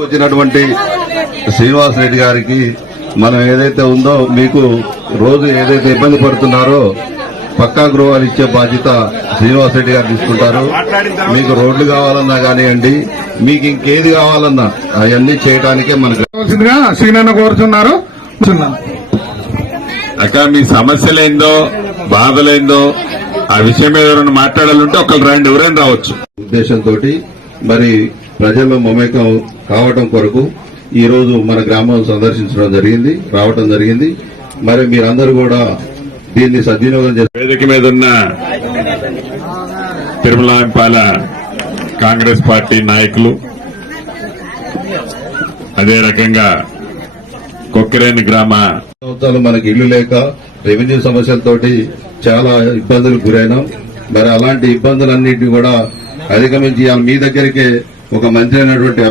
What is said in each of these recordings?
వచ్చినటువంటి శ్రీనివాస్ రెడ్డి గారికి మనం ఏదైతే ఉందో మీకు రోజు ఏదైతే ఇబ్బంది పడుతున్నారో పక్కా గృహాలు ఇచ్చే బాధ్యత శ్రీనివాస్ రెడ్డి గారు తీసుకుంటారు. మీకు రోడ్లు కావాలన్నా కానివ్వండి, మీకు ఇంకేది కావాలన్నా అవన్నీ చేయడానికే మనకు శ్రీనన్న కోరుతున్నారు. అక్క మీ సమస్యలేందో బాధలేందో ఆ విషయం మీద ఎవరైనా మాట్లాడాలంటే ఒకళ్ళు రండి, ఎవరైనా రావచ్చు. ఉద్దేశంతో మరి ప్రజల్లో మమేకం కావటం కొరకు ఈ రోజు మన గ్రామం సందర్శించడం జరిగింది, రావటం జరిగింది. మరి మీరందరూ కూడా దీన్ని సద్వినియోగం చేస్తారు. వేదిక మీద ఉన్న తిరుమలాంపాల కాంగ్రెస్ పార్టీ నాయకులు, అదే రకంగా కొక్కిరేని గ్రామ సంవత్సరాలు మనకి ఇల్లు లేక రెవెన్యూ సమస్యలతోటి చాలా ఇబ్బందులకు గురైనాం. మరి అలాంటి ఇబ్బందులన్నింటినీ కూడా అధిగమించి మీ దగ్గరికే ఒక మంత్రి అయినటువంటి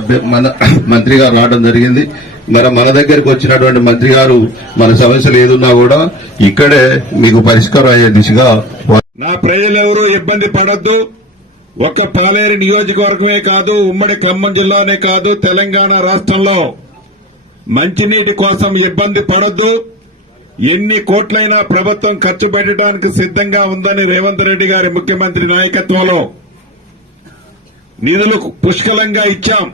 మంత్రి గారు రావడం జరిగింది. మరి మన దగ్గరికి వచ్చినటువంటి మంత్రి గారు మన సమస్యలు ఏదున్నా కూడా ఇక్కడే మీకు పరిష్కారం అయ్యే దిశగా నా ప్రజలెవరూ ఇబ్బంది పడొద్దు. ఒక్క పాలేరు నియోజకవర్గమే కాదు, ఉమ్మడి ఖమ్మం జిల్లానే కాదు, తెలంగాణ రాష్ట్రంలో మంచినీటి కోసం ఇబ్బంది పడొద్దు. ఎన్ని కోట్లైనా ప్రభుత్వం ఖర్చు పెట్టడానికి సిద్దంగా ఉందని రేవంత్ రెడ్డి గారి ముఖ్యమంత్రి నాయకత్వంలో నిధులు పుష్కలంగా ఇచ్చాం.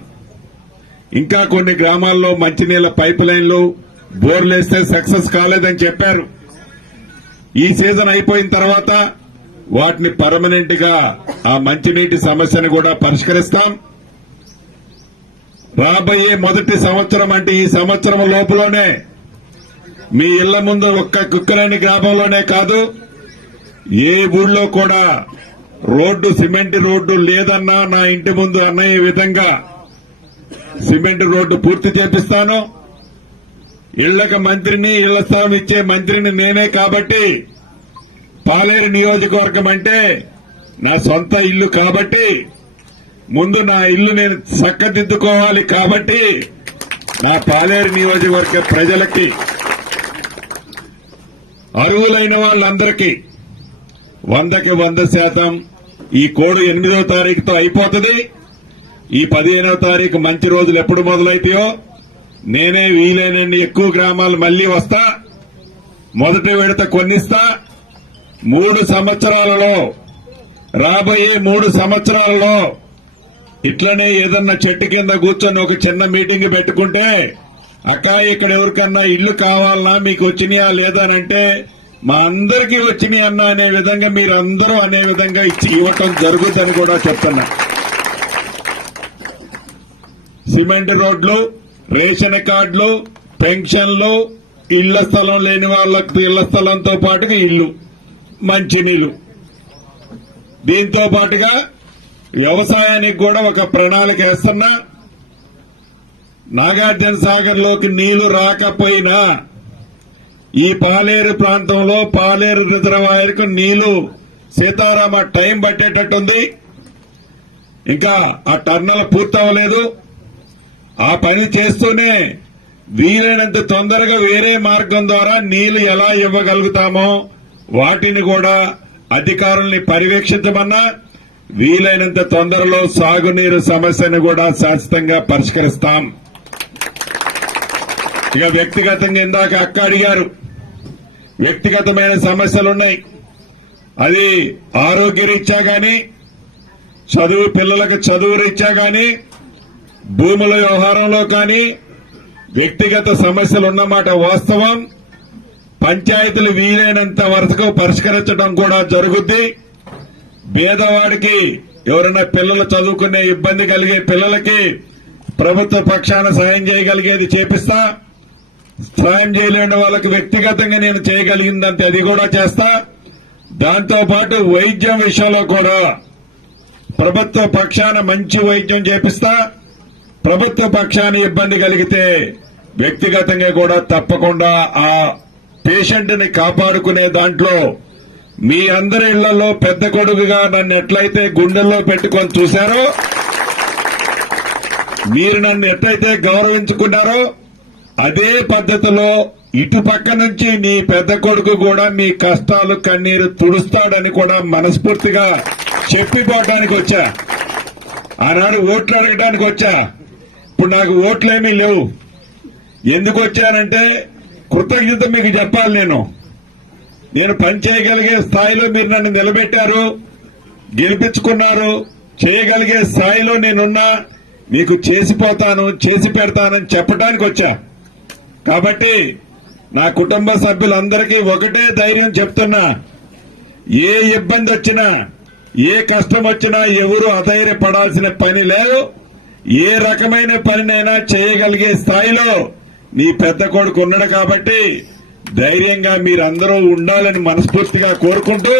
ఇంకా కొన్ని గ్రామాల్లో మంచినీళ్ల పైప్ లైన్లు బోర్లేస్తే సక్సెస్ కాలేదని చెప్పారు. ఈ సీజన్ అయిపోయిన తర్వాత వాటిని పర్మనెంట్ గా ఆ మంచినీటి సమస్యను కూడా పరిష్కరిస్తాం. రాబోయే మొదటి సంవత్సరం అంటే ఈ సంవత్సరం లోపులోనే మీ ఇళ్ల ముందు ఒక్క కుక్కరేని గ్రామంలోనే కాదు, ఏ ఊళ్ళో కూడా రోడ్డు సిమెంట్ రోడ్డు లేదన్నా నా ఇంటి ముందు అన్నయ్య విధంగా సిమెంట్ రోడ్డు పూర్తి చేపిస్తాను. ఇళ్లకు మంత్రిని, ఇళ్ల స్థలం ఇచ్చే మంత్రిని నేనే కాబట్టి, పాలేరు నియోజకవర్గం అంటే నా సొంత ఇల్లు కాబట్టి, ముందు నా ఇల్లు నేను చక్కదిద్దుకోవాలి కాబట్టి నా పాలేరు నియోజకవర్గ ప్రజలకి, అర్హులైన వాళ్ళందరికీ 100కి 100% ఈ కోడ్ 8వ తారీఖుతో అయిపోతుంది. ఈ 15వ తారీఖు మంచి రోజులు ఎప్పుడు మొదలైతాయో నేనే వీలైనన్ని ఎక్కువ గ్రామాలు మళ్లీ వస్తా, మొదటి విడత కొన్నిస్తా. 3 సంవత్సరాలలో, రాబోయే 3 సంవత్సరాలలో ఇట్లనే ఏదన్నా చెట్టు కింద కూర్చొని ఒక చిన్న మీటింగ్ పెట్టుకుంటే, అక్క ఇక్కడ ఎవరికన్నా ఇల్లు కావాలన్నా మీకు వచ్చినాయా లేదా అంటే మా అందరికీ వచ్చినాయి అన్న అనే విధంగా మీరందరూ అనే విధంగా ఇవ్వటం జరుగుతుందని కూడా చెప్తున్నా. సిమెంట్ రోడ్లు, రేషన్ కార్డులు, పెన్షన్లు, ఇళ్ల స్థలం లేని వాళ్లకు ఇళ్ల స్థలంతో పాటుగా ఇల్లు, మంచినీళ్లు, దీంతో పాటుగా వ్యవసాయానికి కూడా ఒక ప్రణాళిక వేస్తున్నా. నాగార్జున సాగర్ లోకి నీళ్లు రాకపోయినా ఈ పాలేరు ప్రాంతంలో పాలేరు రిజర్వాయర్ కు నీళ్లు సీతారామ టైం పట్టేటట్టుంది. ఇంకా ఆ టర్నల్ పూర్తవలేదు. ఆ పని చేస్తూనే వీలైనంత తొందరగా వేరే మార్గం ద్వారా నీళ్లు ఎలా ఇవ్వగలుగుతామో వాటిని కూడా అధికారుల్ని పర్యవేక్షించమన్నా వీలైనంత తొందరలో సాగునీరు సమస్యను కూడా శాశ్వతంగా పరిష్కరిస్తాం. ఇక వ్యక్తిగతంగా ఇందాక అక్క అడిగారు, వ్యక్తిగతమైన సమస్యలున్నాయి. అది ఆరోగ్య రీత్యా గాని, పిల్లలకు చదువు రీత్యా గాని, భూముల వ్యవహారంలో కానీ వ్యక్తిగత సమస్యలున్నమాట వాస్తవం. పంచాయతీలు వీలైనంత వరకు పరిష్కరించడం కూడా జరుగుద్ది. పేదవాడికి ఎవరైనా పిల్లలు చదువుకునే ఇబ్బంది కలిగే పిల్లలకి ప్రభుత్వ పక్షాన సాయం చేయగలిగేది చేపిస్తా. సాయం చేయలేని వాళ్ళకి వ్యక్తిగతంగా నేను చేయగలిగిందంటే అది కూడా చేస్తా. దాంతో పాటు వైద్యం విషయంలో కూడా ప్రభుత్వ పక్షాన మంచి వైద్యం చేపిస్తా. ప్రభుత్వ పక్షాన ఇబ్బంది కలిగితే వ్యక్తిగతంగా కూడా తప్పకుండా ఆ పేషెంట్ ని కాపాడుకునే దాంట్లో మీ అందరి ఇళ్లలో పెద్ద కొడుకుగా నన్ను ఎట్లయితే గుండెల్లో పెట్టుకొని చూశారో, మీరు నన్ను ఎట్లయితే గౌరవించుకున్నారో అదే పద్ధతిలో ఇటు పక్క నుంచి నీ పెద్ద కొడుకు కూడా మీ కష్టాలు కన్నీరు తుడుస్తాడని కూడా మనస్ఫూర్తిగా చెప్పిపోవడానికి వచ్చా. ఆనాడు ఓట్లు అడగడానికి వచ్చా. ఇప్పుడు నాకు ఓట్లేమీ లేవు. ఎందుకు వచ్చానంటే కృతజ్ఞత మీకు చెప్పాలి. నేను పని చేయగలిగే స్థాయిలో మీరు నన్ను నిలబెట్టారు, గెలిపించుకున్నారు. చేయగలిగే స్థాయిలో నేనున్నా, మీకు చేసిపోతాను, చేసి పెడతానని చెప్పడానికి వచ్చా. కాబట్టి నా కుటుంబ సభ్యులందరికీ ఒకటే ధైర్యం చెప్తున్నా, ఏ ఇబ్బంది వచ్చినా, ఏ కష్టం వచ్చినా ఎవరు అధైర్యపడాల్సిన పని లేదు. ఏ రకమైన పనినైనా చేయగలిగే స్థాయిలో నీ పెద్ద కొడుకు ఉన్నాడు. కాబట్టి ధైర్యంగా మీరందరూ ఉండాలని మనస్ఫూర్తిగా కోరుకుంటూ,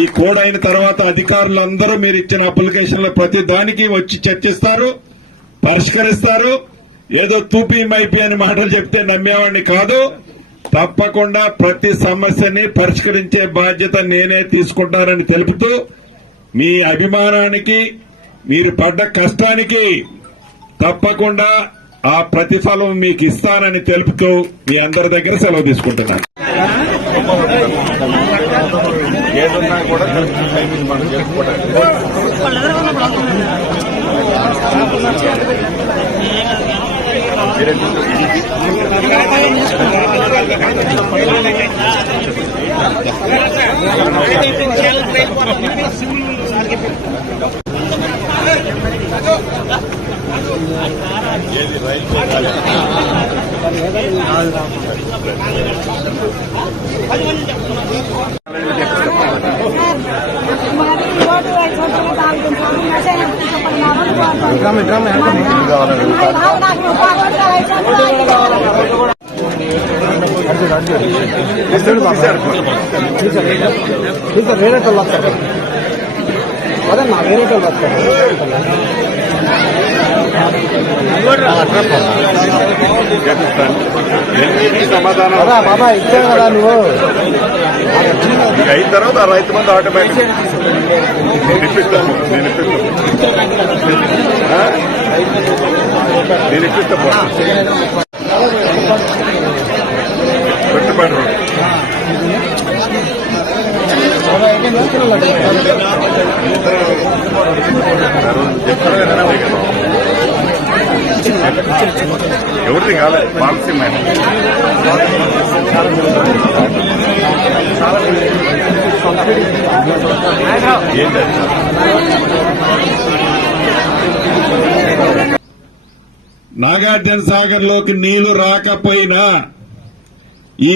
ఈ కోడ్ అయిన తర్వాత అధికారులందరూ మీరు ఇచ్చిన అప్లికేషన్ల ప్రతి దానికి వచ్చి చర్చిస్తారు, పరిష్కరిస్తారు. ఏదో తూపీ మైపీ అని మాటలు చెప్తే నమ్మేవాడిని కాదు. తప్పకుండా ప్రతి సమస్యని పరిష్కరించే బాధ్యత నేనే తీసుకుంటానని తెలుపుతూ, మీ అభిమానానికి, మీరు పడ్డ కష్టానికి తప్పకుండా ఆ ప్రతిఫలం మీకు ఇస్తానని తెలుపుతూ మీ అందరి దగ్గర సెలవు తీసుకుంటున్నాను. ఏదన్నా కూడా మనం చేసుకోవడానికి ఏది రైతు వేరే వాళ్ళు వస్తారు అదన్నా, వేరే వాళ్ళు వస్తారు. సమాధానం బాబా ఇచ్చావు కదా నువ్వు. అయిన తర్వాత ఆ రైతు మంది ఆటోమేటిక్ ఇప్పిస్తాను. నేను ఇప్పిస్తా పెట్టుబడి ఎవరిది కాలేదు పాలసీ మైన నాగార్జున సాగర్ లోకి నీళ్లు రాకపోయినా ఈ